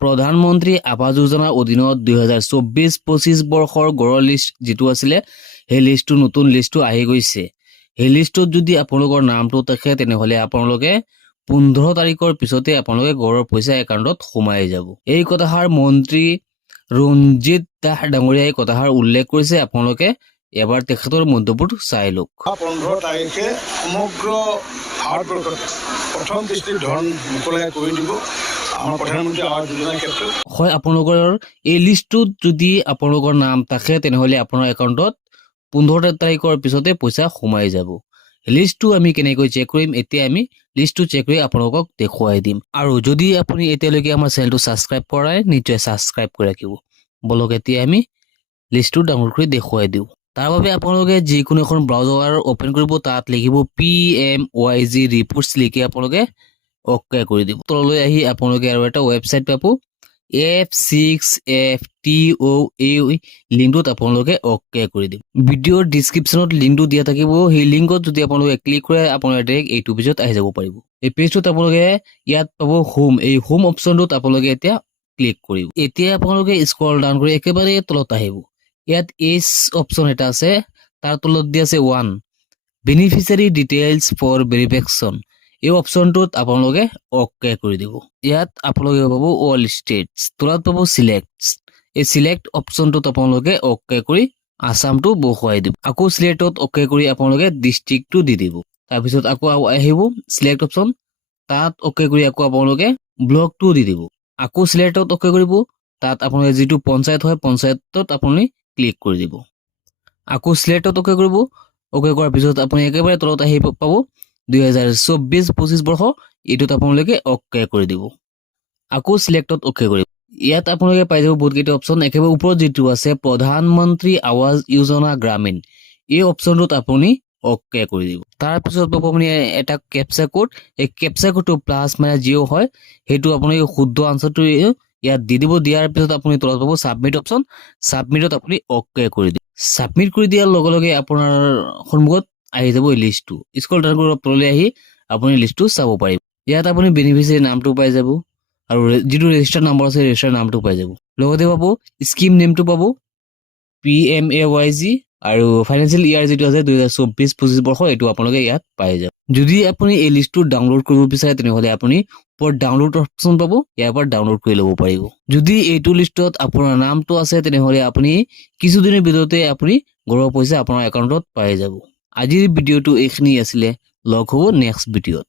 প্ৰধানমন্ত্ৰী আৱাস যোজনাৰ অধীনত 2024-25 বৰ্ষৰ গড়ৰ লিষ্ট যিটো আছিলে সেই লিষ্টটো নতুন লিষ্টটো আহি গৈছে। সেই লিষ্টত যদি আপোনালোকৰ নামটো থাকে তেনেহলে আপোনালোকে 15 তাৰিখৰ পিছতে আপোনালোকে গড়ৰ পইচা একাউণ্টত সোমাই যাব। এই কথাষাৰ মন্ত্ৰী ৰঞ্জিত দাস ডাঙৰীয়াই কথাষাৰ উল্লেখ কৰিছে। আপোনালোকে এবাৰ তেখেতৰ মন্তব্যটো চাই লওক। 15 তাৰিখে সমগ্ৰ ভাৰতবৰ্ষত প্ৰথম কিস্তিৰ ধন মুকলাই কৰি দিব আমাৰ প্ৰধানমন্ত্ৰী আৱাস যোজনাৰ ক্ষেত্ৰত। হয়, আপোনালোকৰ এই লিষ্টটোত যদি আপোনালোকৰ নাম থাকে তেনেহলে আপোনাৰ একাউণ্টত 15 তাৰিখৰ পিছতে পইচা সোমাই যাব। লিষ্টটো আমি কেনেকৈ চেক কৰিম, এতিয়া আমি লিষ্টটো চেক কৰি আপোনালোকক দেখুৱাই দিম। আৰু যদি আপুনি এতিয়ালৈকে আমাৰ চেনেলটো ছাবস্ক্ৰাইব কৰা নাই নিশ্চয় ছাবস্ক্ৰাইব কৰি ৰাখিব। বলক এতিয়া আমি লিষ্টটো ডাউনলোড কৰি দেখুৱাই দিওঁ। তাৰ বাবে আপোনালোকে যিকোনো এখন ব্ৰাউজাৰ ওপেন কৰিব, তাত লিখিব PMYG ৰিপৰ্টছ লিখি আপোনালোকে অকে কৰি দিব। তললৈ আহি আপোনালোকে আৰু এটা ৱেবছাইট পাব F6FTO এই লিংকটোত আপোনালোকে অকে কৰি দিব। ভিডিঅ'ৰ ডিছক্ৰিপশ্যনত লিংকটো দিয়া থাকিব। সেই লিংকত যদি আপোনালোকে ক্লিক কৰে আপোনালোকে ডাইৰেক্ট এইটো পেজত আহি যাব পাৰিব। এই পেজটোত আপোনালোকে ইয়াত পাব হোম, এই হোম অপশ্যনটোত আপোনালোকে এতিয়া ক্লিক কৰিব। এতিয়া আপোনালোকে স্ক্ৰল ডাউন কৰি একেবাৰে তলত আহিব। ইয়াত এইচ অপশ্যন এটা আছে, তাৰ তলত দিয়া আছে 1 বেনিফিচিয়াৰী ডিটেইলছ ফৰ ভেৰিফিকেশ্যন। এই অপশ্যনটোত আপোনালোকে অকে কৰি দিব। ইয়াত আপোনালোকে পাব অল ষ্টেটছ, তলত পাব চিলেক্ট। এই চিলেক্ট অপশ্যনটোত আপোনালোকে অকে কৰি আসামটো বহুৱাই দিব। আকৌ চিলেক্টত অকে কৰি আপোনালোকে ডিষ্ট্ৰিক্টটো দি দিব। তাৰপিছত আকৌ আহিব চিলেক্ট অপশ্যন, তাত অকে কৰি আকৌ আপোনালোকে ব্লকটো দি দিব। আকৌ চিলেক্টত অকে কৰিব, তাত আপোনালোকে যিটো পঞ্চায়ত হয় পঞ্চায়তত আপুনি ক্লিক কৰি দিব। আকৌ চিলেক্টত অকে কৰিব। অকে কৰাৰ পিছত আপুনি একেবাৰে তলত আহি পাব 2024-25 বৰ্ষ, এইটোত আপোনালোকে অকে কৰি দিব। আকৌ চিলেক্টত অকে কৰিব। ইয়াত আপোনালোকে পাই যাব বহুতকেইটা অপশ্যন। একেবাৰে ওপৰত যিটো আছে প্ৰধানমন্ত্ৰী আৱাস যোজনা গ্ৰামীণ, এই অপশ্যনটোত আপুনি অকে কৰি দিব। তাৰপিছত পাব আপুনি এটা কেপচা কোড। এই কেপচা কোডটো +-0 হয়, সেইটো আপুনি শুদ্ধ আনচাৰটো ইয়াত দি দিব। দিয়াৰ পিছত আপুনি তলত পাব ছাবমিট অপশ্যন, ছাবমিটত আপুনি অকে কৰি দিব। ছাবমিট কৰি দিয়াৰ লগে লগে আপোনাৰ সন্মুখত আহি যাব এই লিষ্টটো। স্ক্ৰল ডাউন কৰি তললৈ আহি আপুনি লিষ্টটো চাব পাৰিব। ইয়াত আপুনি বেনিফিচিয়াৰী নামটো পাই যাব আৰু যিটো ৰেজিষ্টাৰ নম্বৰ আছে ৰেজিষ্টাৰ নামটো পাই যাব। লগতে পাব স্কিম নেমটো পাব PMAYG আৰু ফাইনেন্সিয়েল ইয়াৰ যিটো আছে 2024-25 বৰ্ষ, এইটো আপোনালোকে ইয়াত পাই যাব। যদি আপুনি এই লিষ্টটো ডাউনলোড কৰিব বিচাৰে তেনেহলে আপুনি ওপৰত ডাউনলোড অপশ্যন পাব, ইয়াৰ পৰা ডাউনলোড কৰি ল'ব পাৰিব। যদি এইটো লিষ্টত আপোনাৰ নামটো আছে তেনেহলে আপুনি কিছুদিনৰ ভিতৰতে আপুনি গড়ৰ পইচা আপোনাৰ একাউণ্টত পাই যাব। আজিৰ ভিডিঅ'টো এইখিনি আছিলে। লগ হ'ব নেক্সট ভিডিঅ'ত।